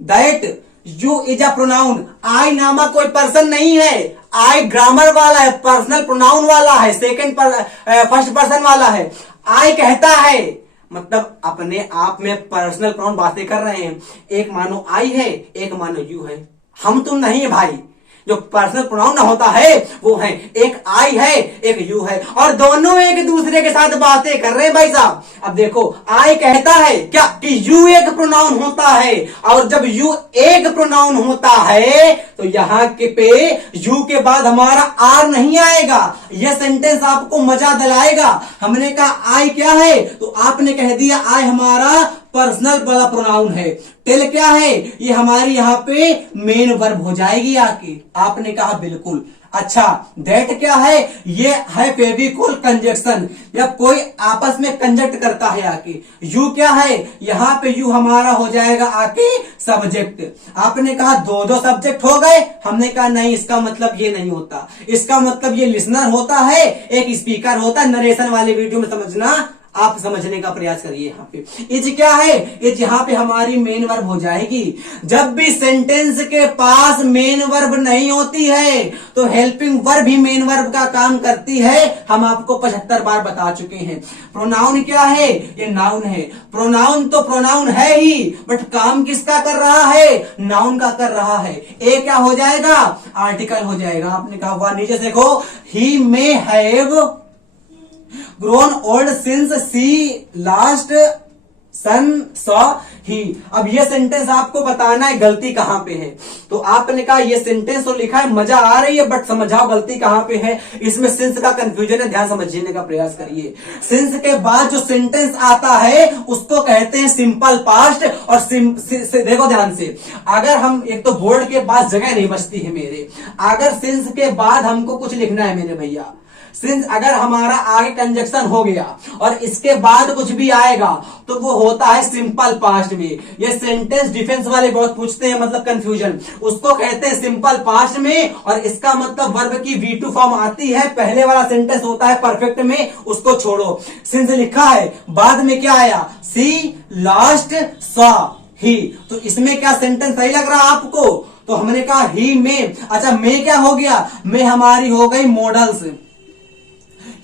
that you is a pronoun. I नामक कोई पर्सन नहीं है, आई ग्रामर वाला है, पर्सनल प्रोनाउन वाला है, फर्स्ट पर्सन वाला है। आई कहता है मतलब अपने आप में पर्सनल प्रोनाउन बातें कर रहे हैं। एक मानो आई है, एक मानो यू है, हम तुम नहीं है भाई। जो पर्सनल प्रोनाउन होता है वो है, एक आई है एक यू है, और दोनों एक दूसरे के साथ बातें कर रहे हैं भाई साहब। अब देखो आई कहता है क्या कि यू एक प्रोनाउन होता है, और जब यू एक प्रोनाउन होता है तो यहां के पे यू के बाद हमारा आर नहीं आएगा। यह सेंटेंस आपको मजा दिलाएगा। हमने कहा आई क्या है, तो आपने कह दिया आई हमारा पर्सनल वाला प्रोनाउन है। टेल क्या है, ये हमारी यहाँ पे मेन वर्ब हो जाएगी आके। आपने कहा बिल्कुल। अच्छा, दैट क्या है, ये है फेविकोल कंजक्शन, जब कोई आपस में कंजक्ट करता है आके। यू क्या है, यहां पे यू हमारा हो जाएगा आके सब्जेक्ट। आपने कहा दो दो सब्जेक्ट हो गए, हमने कहा नहीं, इसका मतलब ये नहीं होता, इसका मतलब ये लिसनर होता है, एक स्पीकर होता है। नरेशन वाले वीडियो में समझना, आप समझने का प्रयास करिए। यहाँ पे इज क्या है, इज यहाँ पे हमारी मेन वर्ब हो जाएगी। जब भी सेंटेंस के पास मेन वर्ब नहीं होती है तो हेल्पिंग वर्ब ही मेन वर्ब का काम करती है। हम आपको 75 बार बता चुके हैं। प्रोनाउन क्या है, ये नाउन है। प्रोनाउन तो प्रोनाउन है ही, बट काम किसका कर रहा है, नाउन का कर रहा है। ए क्या हो जाएगा, आर्टिकल हो जाएगा। आपने कहा वाह, नीचे देखो, he may have grown old since she last son saw he। अब ये सेंटेंस आपको बताना है गलती कहां पे है। तो आपने कहा ये सेंटेंस तो लिखा है, मजा आ रही है, बट समझाओ गलती कहां पे है। इसमें सिंस का कंफ्यूजन है, ध्यान समझने का प्रयास करिए। सिंस के बाद जो सेंटेंस आता है उसको कहते हैं सिंपल पास्ट। और देखो ध्यान से, अगर हम, एक तो बोर्ड के पास जगह नहीं बचती है मेरे, अगर सिंस के बाद हमको कुछ लिखना है मेरे भैया, सिंस अगर हमारा आगे कंजक्शन हो गया और इसके बाद कुछ भी आएगा तो वो होता है सिंपल पास्ट में। ये सेंटेंस डिफेंस वाले बहुत पूछते हैं, मतलब कंफ्यूजन, उसको कहते हैं सिंपल पास्ट में। और इसका मतलब वर्ब की V2 फॉर्म आती है, पहले वाला सेंटेंस होता है परफेक्ट में, उसको छोड़ो। सिंस लिखा है, बाद में क्या आया, सी लास्ट सॉ ही। तो इसमें क्या सेंटेंस सही लग रहा है आपको? तो हमने कहा ही में। अच्छा, में क्या हो गया, में हमारी हो गई मॉडल्स।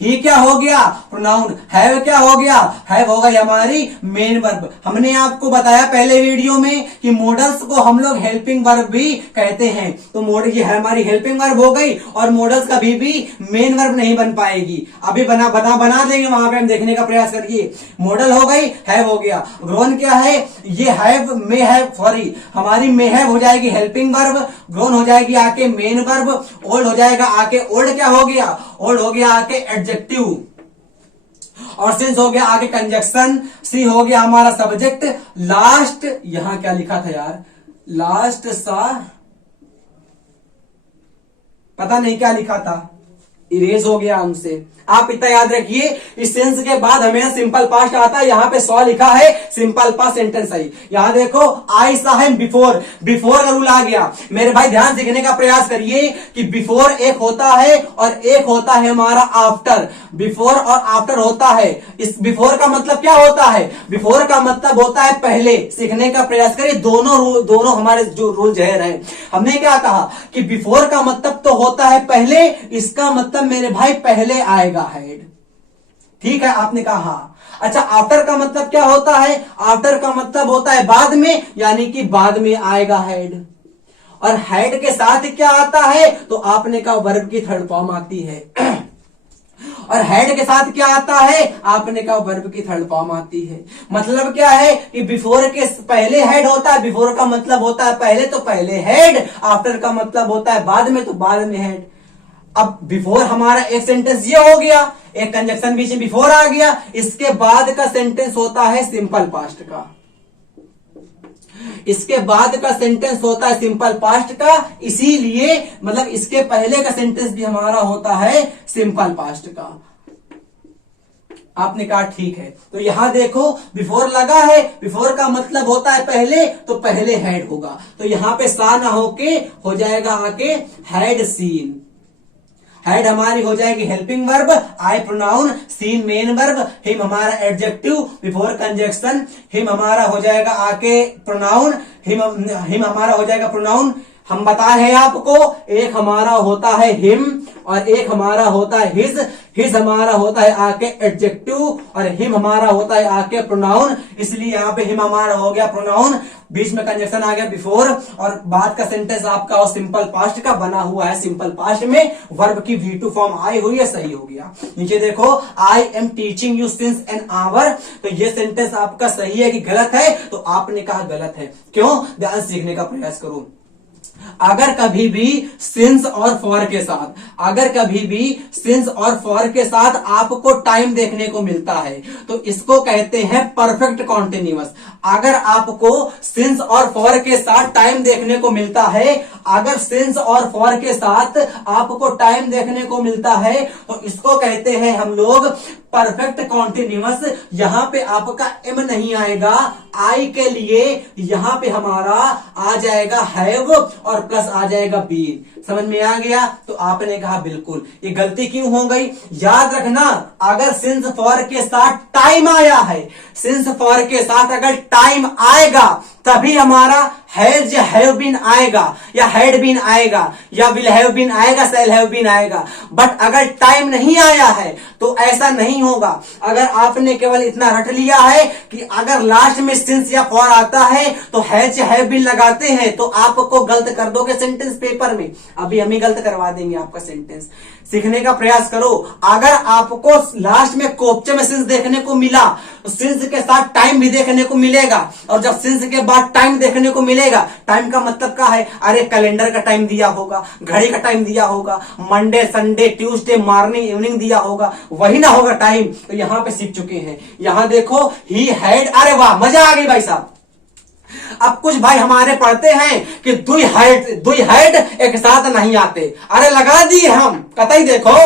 ही क्या हो गया, प्रोनाउन। हैव क्या हो गया, हैव हो गई हमारी मेन वर्ब। हमने आपको बताया पहले वीडियो में कि मॉडल्स को हम लोग हेल्पिंग वर्ब भी कहते हैं। तो मॉडल ये हमारी हेल्पिंग वर्ब हो गई, और मॉडल्स कभी भी मेन वर्ब नहीं बन पाएगी। अभी बना देंगे, वहां पे हम देखने का प्रयास करिए। मॉडल हो गई, हैव हो गया। ग्रोन क्या है, ये हैव में हैव, सॉरी, हमारी में हैव हो जाएगी हेल्पिंग वर्ब, ग्रोन हो जाएगी आके मेन वर्ब, ओल्ड हो जाएगा आके, ओल्ड क्या हो गया, ओल्ड हो गया आके एडजेक्टिव, और सिंस हो गया आगे कंजक्शन, सी हो गया हमारा सब्जेक्ट। लास्ट, यहां क्या लिखा था यार, लास्ट सा, पता नहीं क्या लिखा था, इरेज हो गया हमसे। आप इतना याद रखिए, इस सेंस के बाद हमें सिंपल पास्ट आता है। यहाँ पे सॉ लिखा है, सिंपल पास्ट सेंटेंस है। यहाँ देखो, आई सा है बिफोर, बिफोर का रूल आ गया। मेरे भाई ध्यान सीखने का प्रयास करिए कि बिफोर एक होता है और एक होता है हमारा आफ्टर। बिफोर और आफ्टर होता है। इस बिफोर का मतलब क्या होता है, बिफोर का मतलब होता है पहले। सीखने का प्रयास करिए, दोनों हमारे जो रूल जहर है। हमने क्या कहा कि बिफोर का मतलब तो होता है पहले, इसका मतलब मेरे भाई पहले आएगा हेड। ठीक है, आपने कहा हाँ। अच्छा, आफ्टर का मतलब क्या होता है, आफ्टर का मतलब होता है बाद में, यानी कि बाद में आएगा हेड। और हेड के साथ क्या आता है, तो आपने कहा वर्ब की थर्ड फॉर्म आती है। और हेड के साथ क्या आता है, आपने कहा वर्ब की थर्ड फॉर्म आती है। मतलब क्या है कि बिफोर के पहले हेड होता है, बिफोर का मतलब होता है पहले, तो पहले हेड। आफ्टर का मतलब होता है बाद में, तो बाद में हेड। अब बिफोर हमारा एक सेंटेंस ये हो गया, एक कंजक्शन बीच में बिफोर आ गया। इसके बाद का सेंटेंस होता है सिंपल पास्ट का, इसके बाद का सेंटेंस होता है सिंपल पास्ट का। इसीलिए मतलब इसके पहले का सेंटेंस भी हमारा होता है सिंपल पास्ट का। आपने कहा ठीक है। तो यहां देखो, बिफोर लगा है, बिफोर का मतलब होता है पहले, तो पहले हेड होगा। तो यहां पे सा ना होके हो जाएगा आके हैड सीन। हेड हमारी हो जाएगी helping verb, I pronoun, seen main verb, him हमारा एडजेक्टिव बिफोर कंजक्शन, हिम हमारा हो जाएगा आके प्रोनाउन, हिम हमारा हो जाएगा प्रोनाउन। हम बताए हैं आपको, एक हमारा होता है हिम और एक हमारा होता है हिज। हिज हमारा होता है आके एडजेक्टिव और हिम हमारा होता है आके प्रोनाउन। इसलिए यहाँ पे हिम हमारा हो गया प्रोनाउन, बीच में कंजक्शन आ गया बिफोर, और बाद का सेंटेंस आपका सिंपल पास्ट का बना हुआ है। सिंपल पास्ट में वर्ब की V2 फॉर्म आई हुई है, सही हो गया। नीचे देखो, I am teaching you since an hour. तो ये सेंटेंस आपका सही है कि गलत है, तो आपने कहा गलत है। क्यों, ध्यान सीखने का प्रयास करो। अगर कभी भी सिंस और फॉर के साथ, अगर कभी भी सिंस और फॉर के साथ आपको टाइम देखने को मिलता है तो इसको कहते हैं परफेक्ट कॉन्टिन्यूअस। अगर आपको सिंस और फॉर के साथ टाइम देखने को मिलता है, अगर सिंस और फॉर के साथ आपको टाइम देखने को मिलता है तो इसको कहते हैं हम लोग परफेक्ट कॉन्टिन्यूअस। यहां पे आपका एम नहीं आएगा, आई के लिए यहां पे हमारा आ जाएगा हैव और प्लस आ जाएगा बीन। समझ में आ गया? तो आपने कहा बिल्कुल। ये गलती क्यों हो गई? याद रखना, अगर सिंस फॉर के साथ टाइम आया है, सिंस फॉर के साथ अगर टाइम आएगा तभी हमारा हैज हैव बीन आएगा या हैड बीन आएगा या विल हैव बीन आएगा, शैल हैव बीन आएगा। बट अगर टाइम नहीं आया है तो ऐसा नहीं होगा। अगर आपने केवल इतना रट लिया है कि अगर लास्ट में सिंस या फॉर आता है तो हैज हैव बीन लगाते हैं तो आपको गलत कर दोगे सेंटेंस पेपर में। अभी हम ही गलत करवा देंगे आपका सेंटेंस। सीखने का प्रयास करो। अगर आपको लास्ट में कोप्चे में सिंस देखने को मिला तो सिंस के साथ टाइम भी देखने को मिलेगा, और जब सिंस के बाद टाइम देखने को मिलेगा, टाइम का मतलब क्या है? अरे कैलेंडर का टाइम दिया होगा, घड़ी का टाइम दिया होगा, Monday Sunday Tuesday morning evening दिया होगा, वही ना होगा टाइम। तो यहां पे सीख चुके हैं। यहां देखो ही हैड, अरे वाह मजा आ गई भाई साहब। अब कुछ भाई हमारे पढ़ते हैं कि दुई हेड एक साथ नहीं आते। अरे लगा दिए हम कतई। देखो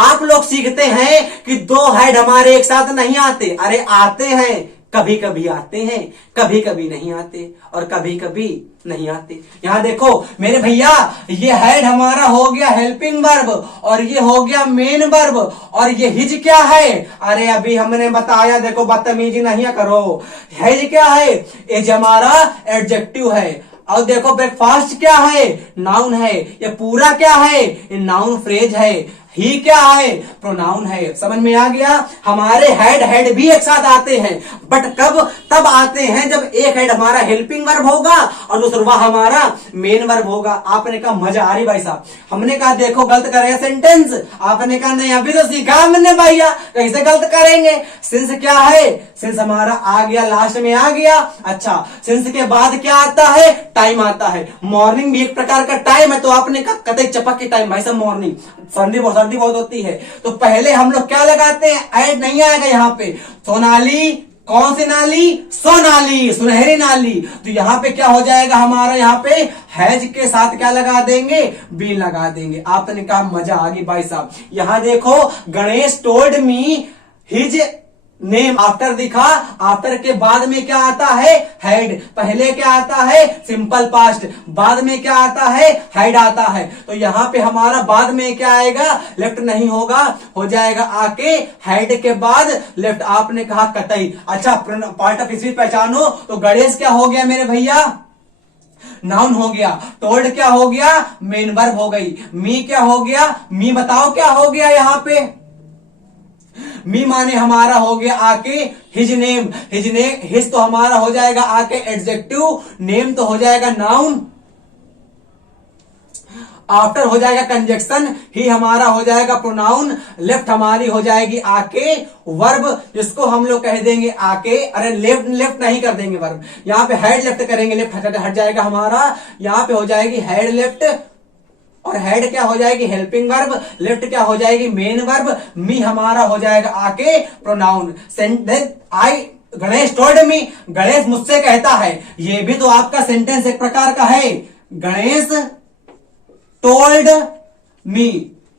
आप लोग सीखते हैं कि दो हेड हमारे एक साथ नहीं आते। अरे आते हैं, कभी कभी आते हैं, कभी कभी नहीं आते, और कभी कभी नहीं आते। यहां देखो मेरे भैया, ये हेड हमारा हो गया हेल्पिंग वर्ब और ये हो गया मेन वर्ब, और ये हिज क्या है? अरे अभी हमने बताया, देखो बदतमीजी नहीं करो। हिज क्या है? एज हमारा एडजेक्टिव है। और देखो ब्रेकफास्ट क्या है? नाउन है। ये पूरा क्या है? ये नाउन फ्रेज है। ही क्या है? प्रोनाउन है। समझ में आ गया? हमारे हेड भी एक साथ आते हैं, बट कब? तब आते हैं जब एक हेड हमारा हेल्पिंग वर्ब होगा और दूसरा हमारा मेन वर्ब होगा। आपने कहा मजा आ रही भाई साहब। हमने कहा देखो गलत करेगा सेंटेंस। आपने कहा नहीं अभी तो सीखा हमने भैया, कैसे गलत करेंगे? सिंस क्या है? सिंस हमारा आ गया, लास्ट में आ गया। अच्छा, सिंस के बाद क्या आता है? टाइम आता है। मॉर्निंग भी एक प्रकार का टाइम है, तो आपने कहा कतई चपक के टाइम भाई साहब मॉर्निंग। सर्दी बहुत होती है तो पहले हम लोग क्या लगाते हैं? ऐड नहीं आएगा यहाँ पे। सोनाली, कौन सी नाली? सोनाली, सुनहरी नाली। तो यहाँ पे क्या हो जाएगा हमारा? यहाँ पे हैज के साथ क्या लगा देंगे? बी लगा देंगे। आपने कहा मजा आ गई भाई साहब। यहाँ देखो, Ganesh told me his name after दिखा। आफ्टर के बाद में क्या आता है? हैड। पहले क्या आता है? Simple past. बाद में क्या आता है? हैड आता है। तो यहां पे हमारा बाद में क्या आएगा? लेफ्ट नहीं होगा, हो जाएगा आके हैड के बाद लेफ्ट। आपने कहा कतई। अच्छा, पार्ट ऑफ स्पीच पहचानो। तो गणेश क्या हो गया मेरे भैया? नाउन हो गया। टोल्ड क्या हो गया? मेन वर्ब हो गई। मी क्या हो गया? मी बताओ क्या हो गया यहां पे? मी माने हमारा हो गया आके हिज नेम। हिज तो हमारा हो जाएगा आके एडजेक्टिव, नेम तो हो जाएगा नाउन, आफ्टर हो जाएगा कंजक्शन, ही हमारा हो जाएगा प्रोनाउन, लेफ्ट हमारी हो जाएगी आके वर्ब, जिसको हम लोग कह देंगे आके। अरे लेफ्ट नहीं कर देंगे वर्ब, यहां पे हेड लेफ्ट करेंगे, लेफ्ट हट जाएगा हमारा। यहां पे हो जाएगी हेड लेफ्ट, और हेड क्या हो जाएगी? Helping verb. लेफ्ट क्या हो जाएगी? Main verb. मी हमारा हो जाएगा आके प्रोनाउन। आई गणेश टोल्ड मी, गणेश मुझसे कहता है। ये भी तो आपका सेंटेंस एक प्रकार का है। गणेश टोल्ड मी,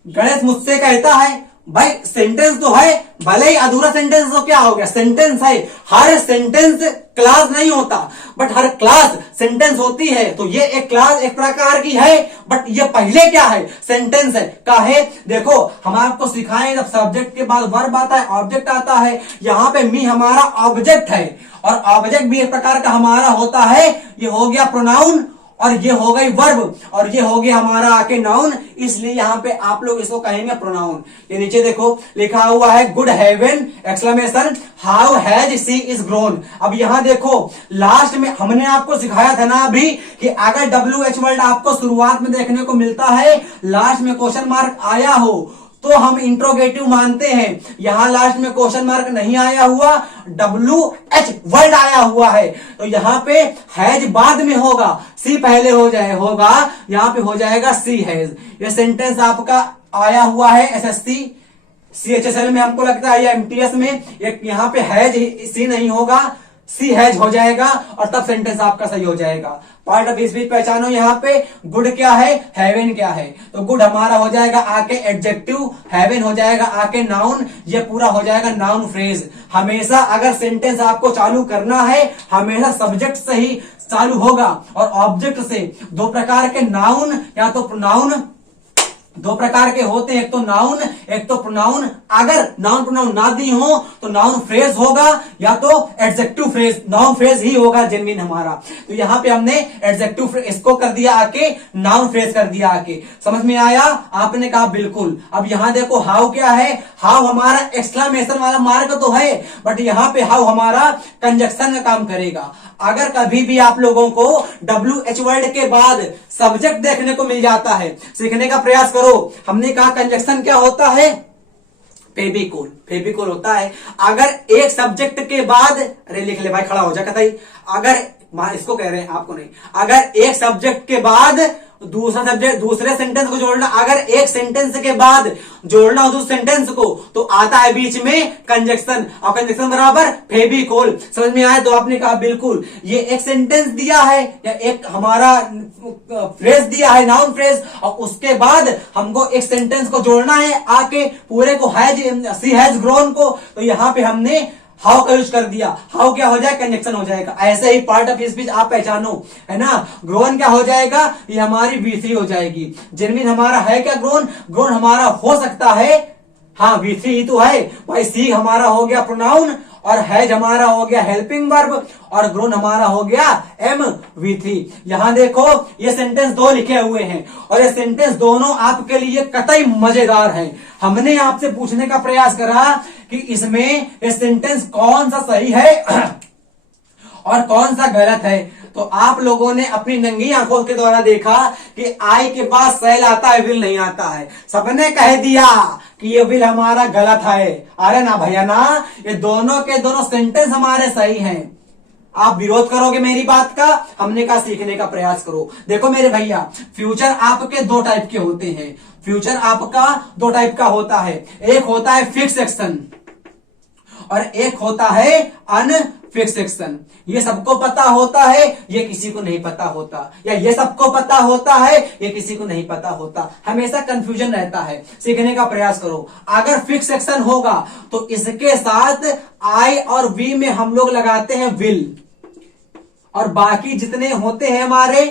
गणेश मुझसे कहता है। भाई सेंटेंस तो है, भले ही अधूरा सेंटेंस तो क्या हो गया? सेंटेंस है। हर सेंटेंस क्लास नहीं होता, बट हर क्लास सेंटेंस होती है। तो ये एक क्लास एक प्रकार की है, बट ये पहले क्या है? सेंटेंस है। का है? देखो हम आपको सिखाएं, जब सब्जेक्ट के बाद वर्ब आता है, ऑब्जेक्ट आता है। यहाँ पे मी हमारा ऑब्जेक्ट है, और ऑब्जेक्ट भी एक प्रकार का हमारा होता है। ये हो गया प्रोनाउन, और ये हो गई वर्ब, और ये हो गया हमारा आके नाउन। इसलिए यहां पे आप लोग इसको कहेंगे प्रोनाउन। ये नीचे देखो लिखा हुआ है good heaven exclamation how has she इज ग्रोन। अब यहां देखो लास्ट में हमने आपको सिखाया था ना अभी कि अगर WH वर्ड आपको शुरुआत में देखने को मिलता है, लास्ट में क्वेश्चन मार्क आया हो, तो हम इंट्रोगेटिव मानते हैं। यहां लास्ट में क्वेश्चन मार्क नहीं आया हुआ, WH वर्ड आया हुआ है, तो यहां पे हैज बाद में होगा, सी पहले होगा, यहां पे हो जाएगा सी हैज। ये सेंटेंस आपका आया हुआ है SSC CHSL में, हमको लगता है, या MTS में। एक यहां पे हैज सी नहीं होगा, सी हैज हो जाएगा, और तब सेंटेंस आपका सही हो जाएगा। पार्ट ऑफ स्पीच पहचानो। यहाँ पे गुड क्या है, हेवन क्या है, तो गुड हमारा हो जाएगा आके एडजेक्टिव, हेवन हो जाएगा आके नाउन, ये पूरा हो जाएगा नाउन फ्रेज। हमेशा अगर सेंटेंस आपको चालू करना है, हमेशा सब्जेक्ट से ही चालू होगा और ऑब्जेक्ट से। दो प्रकार के नाउन, या तो नाउन दो प्रकार के होते हैं, एक तो नाउन, एक तो प्रोनाउन। अगर नाउन प्रोनाउन ना दी हो तो नाउन फ्रेज होगा, या तो एडजेक्टिव फ्रेज, नाउन फ्रेज ही होगा जेन्युइन हमारा। तो यहां पे हमने एडजेक्टिव फ्रेज इसको कर दिया आके, नाउन फ्रेज कर दिया आके। समझ में आया? आपने कहा बिल्कुल। अब यहां देखो हाउ क्या है, हाउ हमारा एक्सक्लेमेशन वाला मार्क तो है, बट यहां पे हाउ हमारा कंजक्शन का काम करेगा। अगर कभी भी आप लोगों को WH वर्ड के बाद सब्जेक्ट देखने को मिल जाता है, सीखने का प्रयास करो। हमने कहा कंजक्शन क्या होता है, फेविकोल, फेविकोल होता है। अगर एक सब्जेक्ट के बाद, अरे लिख ले भाई, खड़ा हो जा कतई, अगर इसको कह रहे हैं आपको नहीं, अगर एक सब्जेक्ट के बाद दूसरा सब्जेक्ट, दूसरे सेंटेंस को जोड़ना, अगर एक सेंटेंस के बाद जोड़ना हो दूसरे सेंटेंस को, तो आता है बीच में कंजक्शन, और कंजक्शन बराबर फेविकोल। समझ में आया? तो आपने कहा बिल्कुल। ये एक सेंटेंस दिया है, या एक हमारा फ्रेज दिया है, नाउन फ्रेज, और उसके बाद हमको एक सेंटेंस को जोड़ना है आके पूरे को, सी हैज ग्रोन को, तो यहां पे हमने हाउ का यूज कर दिया। हाउ क्या हो जाएगा, कंजक्शन हो जाएगा। ऐसे ही पार्ट ऑफ स्पीच आप पहचानो, है ना। ग्रोन क्या हो जाएगा, ये हमारी V3 हो जाएगी। जेन्युइन हमारा है क्या, ग्रोन, ग्रोन हमारा हो सकता है, हाँ V3 ही तो है भाई। सी हमारा हो गया प्रोनाउन, और हैज हमारा हो गया हेल्पिंग वर्ब, और ग्रोन हमारा हो गया MV3। यहां देखो ये सेंटेंस दो लिखे हुए हैं, और ये सेंटेंस दोनों आपके लिए कतई मजेदार हैं। हमने आपसे पूछने का प्रयास करा कि इसमें ये सेंटेंस कौन सा सही है और कौन सा गलत है। तो आप लोगों ने अपनी नंगी आंखों के द्वारा देखा कि आई के बाद सेल आता है, विल नहीं आता है। सबने कह दिया कि ये विल हमारा गलत है। अरे ना भैया ना, ये दोनों के दोनों सेंटेंस हमारे सही हैं। आप विरोध करोगे मेरी बात का, हमने कहा सीखने का प्रयास करो। देखो मेरे भैया, फ्यूचर आपके दो टाइप के होते हैं। फ्यूचर आपका दो टाइप का होता है, एक होता है फिक्स एक्शन और एक होता है अनफिक्स एक्शन। ये सबको पता होता है, ये किसी को नहीं पता होता, या ये सबको पता होता है, ये किसी को नहीं पता होता। हमेशा कंफ्यूजन रहता है। सीखने का प्रयास करो। अगर फिक्स एक्शन होगा तो इसके साथ आई और वी में हम लोग लगाते हैं विल, और बाकी जितने होते हैं हमारे,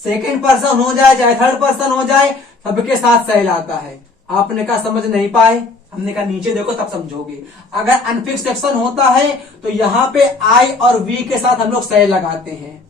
सेकेंड पर्सन हो जाए चाहे थर्ड पर्सन हो जाए, सबके साथ सेल आता है। आपने कहा समझ नहीं पाए, हमने कहा नीचे देखो तब समझोगे। अगर अनफिक्स्ड एक्शन होता है तो यहां पे आई और वी के साथ हम लोग सेल लगाते हैं,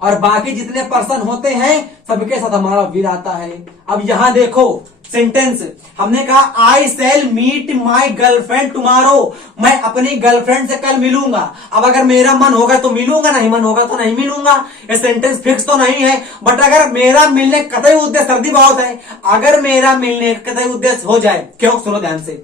और बाकी जितने पर्सन होते हैं सबके साथ हमारा विल आता है। अब यहां देखो सेंटेंस, हमने कहा I shall meet my girlfriend tomorrow, मैं अपनी गर्लफ्रेंड से कल मिलूंगा। अब अगर मेरा मन होगा तो मिलूंगा, नहीं मन होगा तो नहीं मिलूंगा। ये सेंटेंस फिक्स तो नहीं है, बट अगर मेरा मिलने का कतई उद्देश्य, सर्दी बहुत है, अगर मेरा मिलने का कतई उद्देश्य हो जाए, क्यों, सुनो ध्यान से।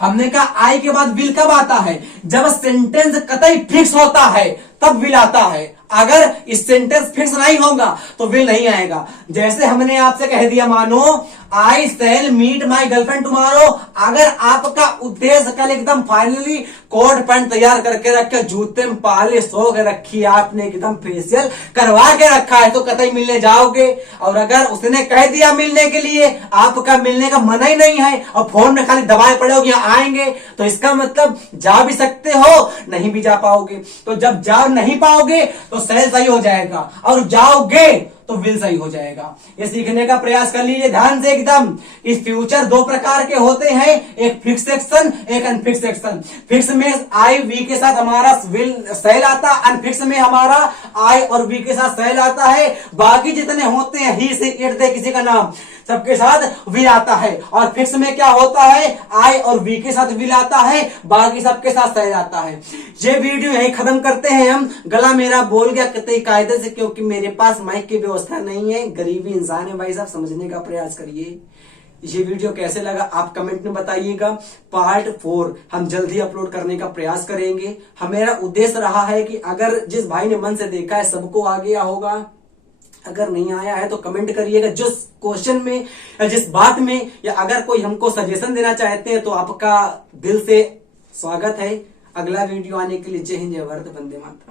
हमने कहा आई के बाद विल कब आता है, जब सेंटेंस कतई फिक्स होता है तब विल आता है। अगर इस सेंटेंस फिक्स नहीं होगा तो विल नहीं आएगा। जैसे हमने आपसे कह दिया, मानो I shall meet my girlfriend tomorrow, अगर आपका उद्देश्य कल एकदम फाइनली कोट पैंट तैयार करके रखे, जूते में पॉलिश हो के रखी, आपने एकदम फेशियल करवा के रखा है, तो कतई मिलने जाओगे। और अगर उसने कह दिया मिलने के लिए, आपका मिलने का मन ही नहीं है, और फोन में खाली दबाए पड़े हो कि आएंगे, तो इसका मतलब जा भी सकते हो, नहीं भी जा पाओगे। तो जब जा नहीं पाओगे तो सेल सही हो जाएगा, और जाओगे तो विल सही हो जाएगा। ये सीखने का प्रयास कर लीजिए ध्यान से एकदम। इस फ्यूचर दो प्रकार के होते हैं, एक फिक्स एक्शन, एक अनफिक्स एक्शन। फिक्स में आई वी के साथ हमारा विल सेल आता, अनफिक्स में हमारा आई और वी के साथ सेल आता है। बाकी जितने होते हैं, ही से इट दे किसी का नाम, सबके साथ विल आता है। और फिक्स में क्या होता है, आई और वी के साथ विल आता है, बाकी सबके साथ सेल आता है। ये वीडियो यही खत्म करते हैं हम। गला मेरा बोल गया कतई कायदे से, क्योंकि मेरे पास माइक की व्यवस्था नहीं है, गरीबी इंसान है भाई साहब, समझने का प्रयास करिए। ये वीडियो कैसे लगा आप कमेंट में बताइएगा। पार्ट 4 हम जल्द ही अपलोड करने का प्रयास करेंगे। हमारा उद्देश्य रहा है कि अगर जिस भाई ने मन से देखा है सबको आ गया होगा, अगर नहीं आया है तो कमेंट करिएगा जिस क्वेश्चन में या जिस बात में, या अगर कोई हमको सजेशन देना चाहते हैं तो आपका दिल से स्वागत है। अगला वीडियो आने के लिए जय हिंद, जय भारत, वंदे मातरम।